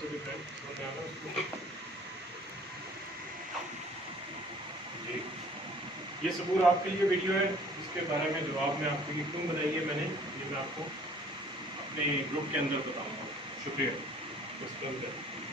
से डिफरेंट समझ आना उसको जी। ये सबूर आपके लिए वीडियो है, इसके बारे में जवाब में आपके लिए क्यों बताइए मैंने, ये मैं आपको अपने ग्रुप के अंदर बताऊँगा। शुक्रिया।